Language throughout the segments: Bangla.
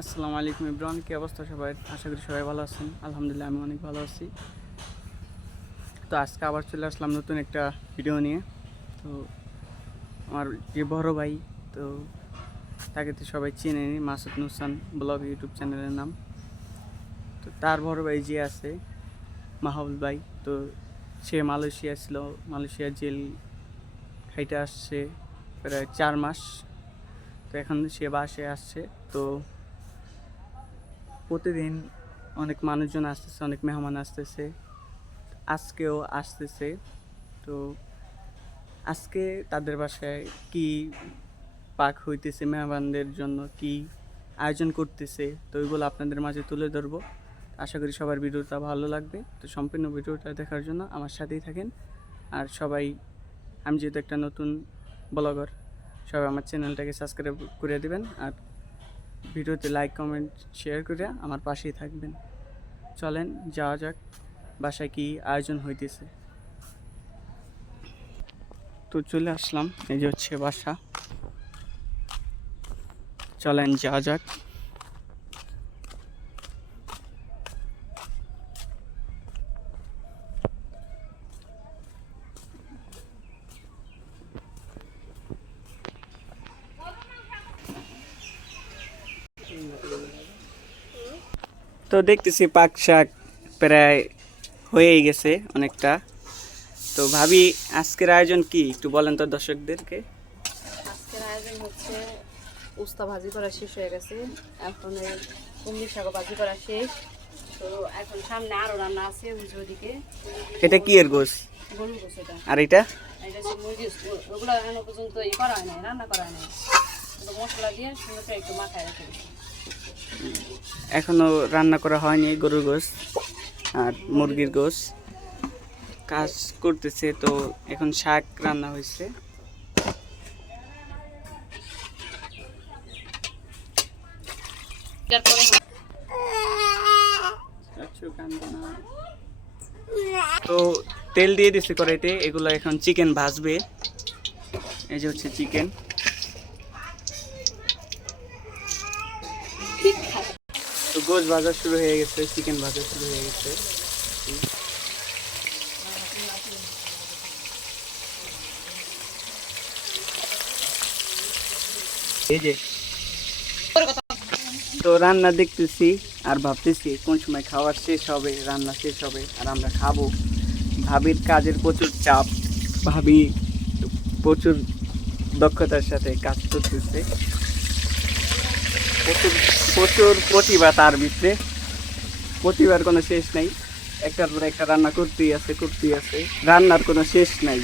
আসসালামু আলাইকুম ইব্রান, কি অবস্থা সবাই? আশা করি সবাই ভালো আছেন। আলহামদুলিল্লাহ আমি অনেক ভালো আছি। তো আজকে আবার চলে আসলাম নতুন একটা ভিডিও নিয়ে। তো আমার যে বড় ভাই, তো তাকে তো সবাই চেনেনি, মাসুদ নুসান ব্লগ ইউটিউব চ্যানেলের নাম। তো তার বড় ভাই যে আছে মাহবুব ভাই, তো সে মালয়েশিয়া ছিল, মালয়েশিয়া জেল খাইতে আসছে প্রায় 4 মাস। তো এখন সে বাসায় আসছে। তো প্রতিদিন অনেক মানুষজন আসতেছে, অনেক মেহমান আসতেছে, আজকেও আসতেছে। তো আজকে তাদের বাসায় কি পাক হইতেছে, মেহমানদের জন্য কি আয়োজন করতেছে, তো ওইগুলো আপনাদের মাঝে তুলে ধরবো। আশা করি সবার ভিডিওটা ভালো লাগবে। তো সম্পূর্ণ ভিডিওটা দেখার জন্য আমার সাথেই থাকেন। আর সবাই, আমি যেহেতু একটা নতুন ব্লগার, সবাই আমার চ্যানেলটাকে সাবস্ক্রাইব করে দিবেন আর ভিডিওতে লাইক কমেন্ট শেয়ার করে আমার পাশেই থাকবেন। চলেন যাওয়া যাক বাসায় কি আয়োজন হইতেছে। তো চলে আসলাম, এই যে হচ্ছে বাসা। চলেন যাওয়া যাক। তো দেখতেছি পাক শাক প্রায় হয়েই গেছে অনেকটা। তো ভাবি, আজকের আয়োজন কি একটু বলেন তো দর্শকদেরকে। আজকের আয়োজন হচ্ছে উস্তা ভাজি করা শেষ হয়ে গেছে, এখন এই কুমড়ি শাক ভাজি করা শেষ। তো এখন সামনে আরো রান্না আছে ওদিকে। এটা কি এর গোস? গরুর গোস এটা। আর এটা এটা হচ্ছে মুরগির গোস। ওগুলো এখনো পর্যন্ত করা হয় নাই, রান্না করা হয় নাই। তো মশলা দিয়ে সুন্দর করে একটু মাখায় রেখে দিচ্ছি। এখনো রান্না করা হয়নি গরুর গোস আর মুরগির গোস। কাজ করতেছে, তো এখন শাক রান্না হয়েছে। তারপরে তো তেল দিয়ে দিছি কড়াইতে, এগুলো এখন চিকেন ভাজবে। এই যে হচ্ছে চিকেন। তো গোশ ভাজা শুরু হয়ে গেছে, চিকেন ভাজা শুরু হয়ে গেছে। এই যে তো রান্না দেখতেছি আর ভাবতেছি কোন সময় খাওয়া শেষ হবে, রান্না শেষ হবে আর আমরা খাবো। ভাবির কাজের প্রচুর চাপ, ভাবি প্রচুর দক্ষতার সাথে কাজ করতেছে, প্রচুর প্রচুর প্রতিভা তার ভিতরে। প্রতিভার কোনো শেষ নাই, একটার পর একটা রান্না করতেই আছে, রান্নার কোনো শেষ নাই।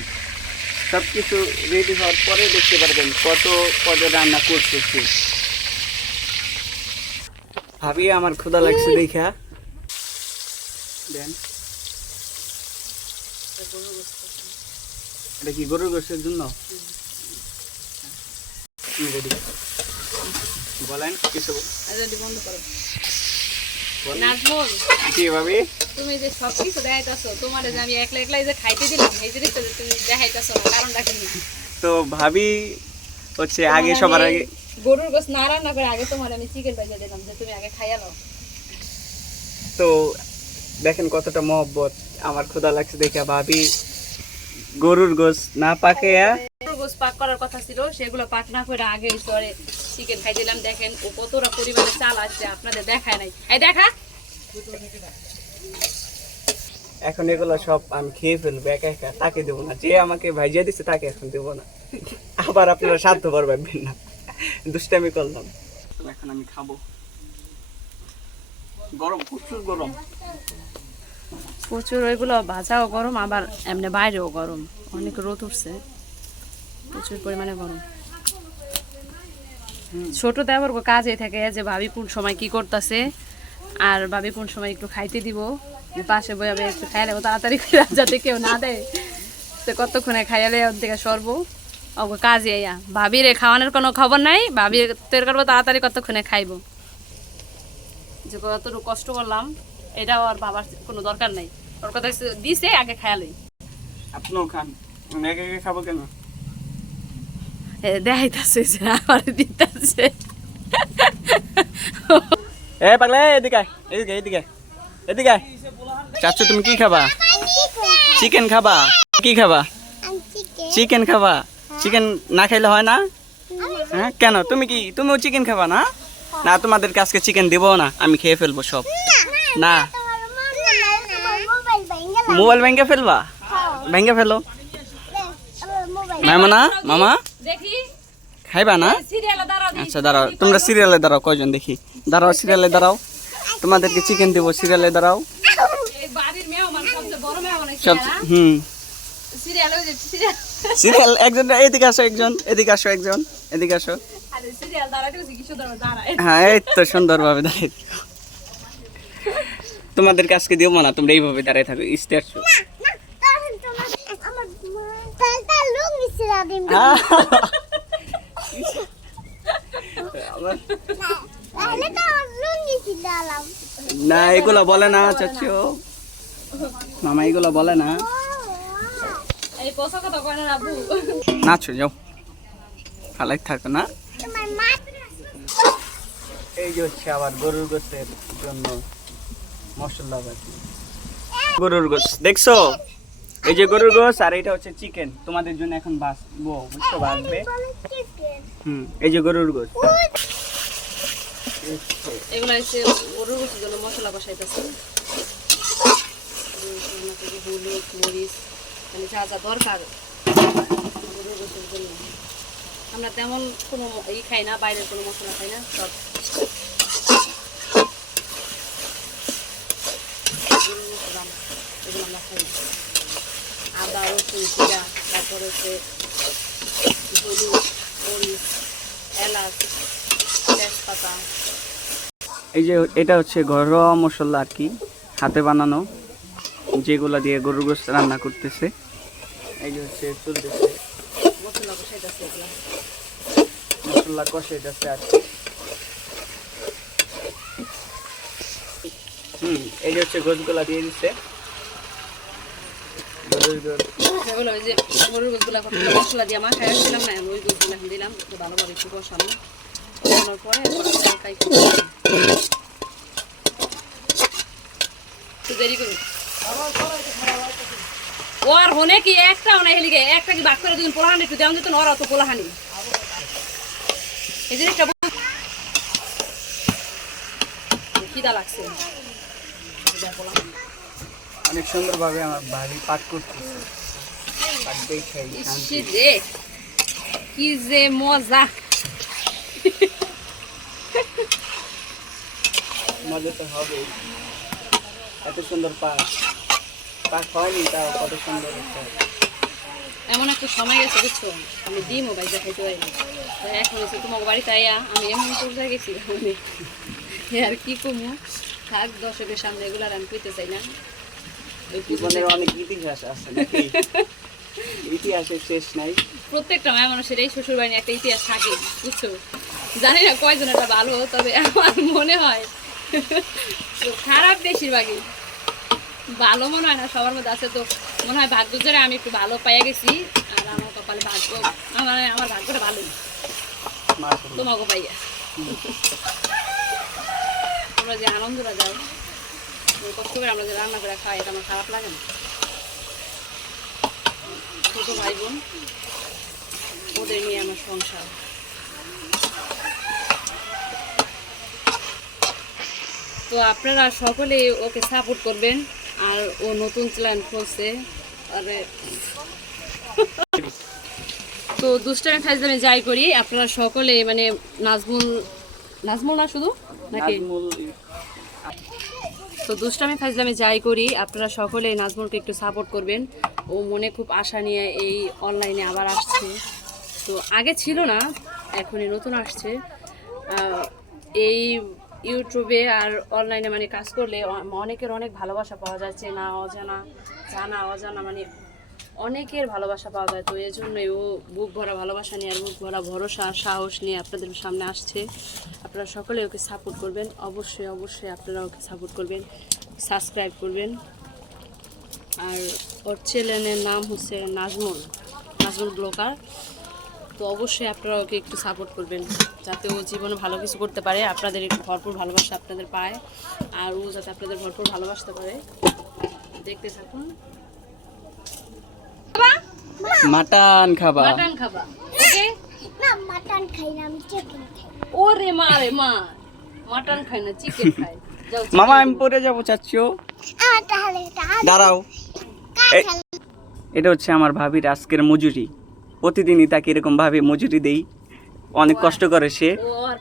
সব কিছু রেডি হওয়ার পরে দেখতে পারবেন কত পদে রান্না করতেছে। ভাবি আমার ক্ষুধা লাগছে দেখা দেন। এটা কি গরুর গোশতের জন্য? বলেন কিছু। বন্ধ করো। বলেন। নাজমুল, কি ভাবি? তুমি যে সব কিছু দেখাইতেছো, তোমার যে আমি একলা একলাই যে খাইতে দিলাম এই জিনিসটা যে তুমি দেখাইতেছো না, কারণটা কি? তো ভাবি হচ্ছে আগে সবার আগে গরুর গোশত না রান্না করে আগে তোমার আমি চিকেন বাজিয়ে দিলাম যে তুমি আগে খাইয়া নাও। তো দেখেন কতটা মহব্বত। আমার ক্ষুধা লাগছে দেখে ভাবি গরুর গোশ না পাকাইয়া গরুর গোশত পাক করার কথা ছিল, সেগুলো পাক না করে আগে সরে চিকেন খাই দিলাম। দেখেন ও কতটা পরিমাণে চাল আসছে, আপনাদের দেখায় নাই। এই দেখা, এখন এগুলো সব আমি খেয়ে ফেলবো একা একা, তাকে দেবো না। যে আমাকে ভাইজিয়া দিচ্ছে তাকে এখন দেবো না। আবার আপনারা স্বার্থপর ভাববেন না, দুষ্টামি করলাম। এখন আমি খাবো। গরম, প্রচুর গরম। প্রচুর ওইগুলো ভাজাও গরম, আবার এমনি বাইরেও গরম, অনেক রোদ উঠছে, প্রচুর পরিমাণে গরম। ছোট দেবর কাজে থাকে যে ভাবি কোন সময় কি করতেছে আর ভাবি কোন সময় একটু খাইতে দিব, পাশে বইয়াবে একটু খাইলে তাড়াতাড়ি করে যাতে কেউ না দেয়। তো কতক্ষণে খাইয়ালে ওর দিকে সরবো কাজে আইয়া। ভাবির খাওয়ানোর কোনো খবর নাই, ভাবির তৈরি করবো তাড়াতাড়ি কতক্ষণে খাইবো। যে কতটুকু কষ্ট করলাম এটাও আর ভাবার কোনো দরকার নাই, ওর কথা দিছে আগে খায়ালই। আপনিও খান, আমি একা একা খাবো কেন? দেখাইতেছে যে আমার দিতেছে এ পাগলা এদিকে আয়, এদিকে এদিকে এদিকে আয়। চাচ্ছু তুমি কি খাবা? চিকেন খাবা? কি খাবা? চিকেন খাবা? চিকেন না খাইলে হয় না? হ্যাঁ কেন তুমিও চিকেন খাবা না? না তোমাদেরকে আজকে চিকেন দিব না, আমি খেয়ে ফেলবো সব। না মোবাইল ভেঙে ফেলবা? ভেঙে ফেলো। মামা না মামা দেখি খাইবা না? সিরিয়ালে দাঁড়াও আচ্ছা দাঁড়াও, তোমরা সিরিয়ালে দাঁড়াও, কয়জন দেখি দাঁড়াও, সিরিয়ালে দাঁড়াও, তোমাদেরকে চিকেন দেবো, সিরিয়ালে দাঁড়াও এই বাড়ির মেহমান সবচেয়ে বড় মেহমান সব। হচ্ছে সিরিয়াল ওই যে সিরিয়াল সিরিয়াল একজন এদিকে আসো, একজন এদিকে আসো, একজন এদিকে আসো। আরে সিরিয়াল দাঁড়াতে কি সুন্দর দাঁড়ায়। হ্যাঁ এই তো সুন্দরভাবে দাঁড়িয়ে থাকো। তোমাদেরকে আজকে দিও না, তোমরা এইভাবে দাঁড়িয়ে থাকো স্ট্যাচু। না এগুলো বলে না চাচ্ছি, মামা এগুলো বলে না। এই পোষা কথা কয় না আব্বু। নাচো যাও, ভালাই থাকো না। এই যে হচ্ছে আবার গরুর গোশতের জন্য মশলা বাটি। গরুর গোশ দেখছো, এই যে গরুর গোশ, আর এটা হচ্ছে চিকেন তোমাদের জন্য এখন বাঁচবো, বুঝছো বাঁচবে। এই যে গরুর গোশ, এগুলো হচ্ছে গরুর গোশতের জন্য মশলা কষাইতেছি। হলুদ মরিচ মানে যা যা দরকার গরুর গোশতের জন্য। আমরা তেমন কোনো খাই না, বাইরের কোনো মশলা খাই না, সব এগুলো আমরা খাই। আদা রসুন জিরা, তারপরে হচ্ছে হলুদ মরিচ এলাচ তেজপাতা। এই যে এটা হচ্ছে ঘরোয়া মশলা আর কি, হাতে বানানো, যেগুলো দিয়ে গরুর গোশত রান্না করতেছে। এই যে হচ্ছে চলতেছে মশলা কষাইতেছে, মশলা কষাইতেছে আর কি। এই যে হচ্ছে গোশগুলা দিয়ে দিচ্ছে। এগুলো ওই যে গরুর গোশগুলা মশলা দিয়ে মাখায় আসছিলাম না, ওই গোশগুলা দিলাম একটু ভালোভাবে একটু কষানো, কষানোর পরে একটু দেরি করুন। ও আর হনে কি একটাও নাই, হেলিকে একটা কি বাক করে দিন পোলাহানি একটু দেওয়া যেত না, ওরা তো পোলাহানি এই জিনিসটা খিদা লাগছে। অনেক সুন্দরভাবে আমার ভাবি পাক করতেছে, পাক দেখাই ইসি রে কি যে মজা। মজা তো হবে, এত সুন্দর পাক পাক হয়নি, তাও কত সুন্দর হচ্ছে। এমন একটা সময় গেছে বুঝছো, আমি ডিমও বাইজা খাইতে পারিনি, এখন হচ্ছে তোমার বাড়িতে আইয়া আমি এমন পর্যায়ে গেছি মানে আর কি কমু, থাক দর্শকের সামনে এগুলো আর আমি কইতে চাই না। জীবনের অনেক ইতিহাস আছে নাকি, ইতিহাসের শেষ নাই। প্রত্যেকটা মায়া মানুষের এই শ্বশুর বাড়ি একটা ইতিহাস থাকে বুঝছো, জানি না কয়জন এটা ভালো, তবে আমার মনে হয় খারাপ বেশিরভাগই, ভালো মনে হয় না সবার মধ্যে আছে। তো মনে হয় ভাগ্য জোরে আমি একটু ভালো পাইয়া গেছি, আর আমার কপালে ভাগ্য, আমার ভাগ্যটা ভালোই তোমাকে পাইয়া। তোমরা যে আনন্দটা যাও, কষ্ট করে আমরা যে রান্না করে খাই, এটা আমার খারাপ লাগে না। ছোট ভাই বোন, ওদের নিয়ে আমার সংসার। তো আপনারা সকলে ওকে সাপোর্ট করবেন, আর ও নতুন চ্যানেল খুলছে, আরে তো দুষ্টামি ফাইজলামি যাই করি, আপনারা সকলে মানে নাজমুল না শুধু নাকি, তো দুষ্টামি ফাইজলামি যাই করি, আপনারা সকলে নাজমুলকে একটু সাপোর্ট করবেন। ও মনে খুব আশা নিয়ে এই অনলাইনে আবার আসছে, তো আগে ছিল না, এখনই নতুন আসছে। এই ইউটিউবে আর অনলাইনে মানে কাজ করলে অনেকের অনেক ভালোবাসা পাওয়া যায়, চেনা অজানা, জানা অজানা, মানে অনেকের ভালোবাসা পাওয়া যায়। তো এই জন্যই ও বুক ভরা ভালোবাসা নিয়ে আর বুক ভরা ভরসা সাহস নিয়ে আপনাদের সামনে আসছে। আপনারা সকলে ওকে সাপোর্ট করবেন, অবশ্যই অবশ্যই আপনারা ওকে সাপোর্ট করবেন, সাবস্ক্রাইব করবেন। আর ওর চ্যানেলের নাম হচ্ছে নাজমুল ব্লগার। তো তো অবশ্যই আপনারা ওকে একটু সাপোর্ট করবেন যাতে ও জীবনে ভালো কিছু করতে পারে, আপনাদের একটু ভরপুর ভালোবাসা আপনাদের পায়, আর ও যাতে আপনাদের ভরপুর ভালোবাসতে পারে। দেখতে থাকুন। মাটন খাবা? মাটন খাবা? ওকে না মাটন খাই না, আমি চিকেন খাই। ওরে মা রে মা, মাটন খায় না চিকেন খায়। যাও মামা আমি পরে যাবো চাচ্ছো, তাহলে দাঁড়াও। এটা হচ্ছে আমার ভাবির আজকের মজুরি, প্রতিদিনই তাকে এরকম ভাবে মজুরি দেই, অনেক কষ্ট করে সে। ও আর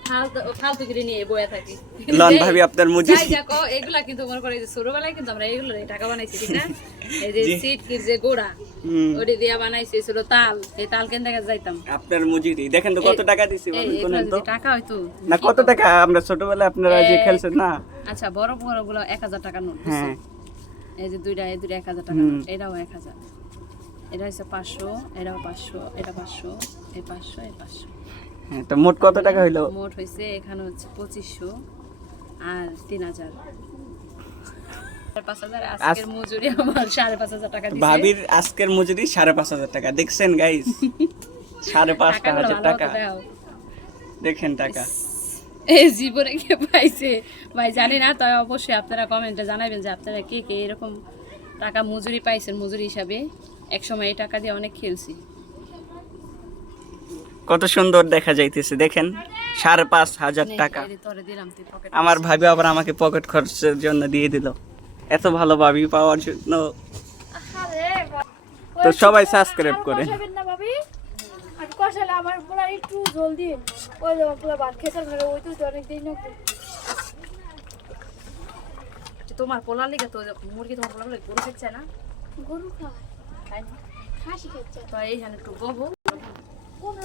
ফালতু করে নিয়ে বয়ে থাকে। লন ভাবি আপনার যাই মজুরি। দেখো এগুলা কিন্তু মনে করে যে ছোটবেলায় কিন্তু আমরা এগুলো টাকা বানাইছি ঠিক না? এই যে সিটকির যে গোড়া ওটি দিয়া বানাইছি ছিল তাল, এই তাল কেন দেখা যাইতাম। আপনার মজুরি দেখেন তো কত টাকা দিছি বলেন এগুলো তো। যদি টাকা হয়তো না কত টাকা আমরা ছোটবেলায় আপনারা যে খেলছেন না। আচ্ছা বড় বড় গুলো 1000 টাকা নোট। হ্যাঁ এই যে দুইটা 1000 টাকা নোট, এটাও 1000, এটা হচ্ছে 500, এটাও 500, এটা 500, এই 500, এই 500। হ্যাঁ তো মোট কত টাকা হইলো? মোট হয়েছে এখানে হচ্ছে 2500 আর 3000, 5000। আজকের মজুরি আমার 5500 টাকা দিছে। ভাবির আজকের মজুরি 5500 টাকা, দেখছেন গাইস? 5500 টাকা দেখেন টাকা। এই জীবনে কে পাইছে ভাই জানি না, তবে অবশ্যই আপনারা কমেন্টে জানাবেন যে আপনারা কে কে এরকম টাকা মজুরি পাইছেন মজুরি হিসাবে। এক সময় এই টাকা দিয়ে অনেক খেলছি। কত সুন্দর দেখা যাইতেছে দেখেন, 5500 টাকা এই যে তোরে দিলাম, তুই পকেট। আমার ভাবি আবার আমাকে পকেট খরচের জন্য দিয়ে দিল। এত ভালো ভাবি পাওয়ার জন্য তো সবাই সাবস্ক্রাইব করেন। না ভাবি আর কষালে আমার পুরো একটু জল দিন, ওই যে পুরো ভাত খেতে পারে, ওই তো অনেক দিন না। তোমার পোলার লিগে তো মুরগি, তোমার পোলার লিগে গরু খেতে না, গরু খাওয়া তাই না? খাসি খেতে তো এইখানে একটু বহো। কোন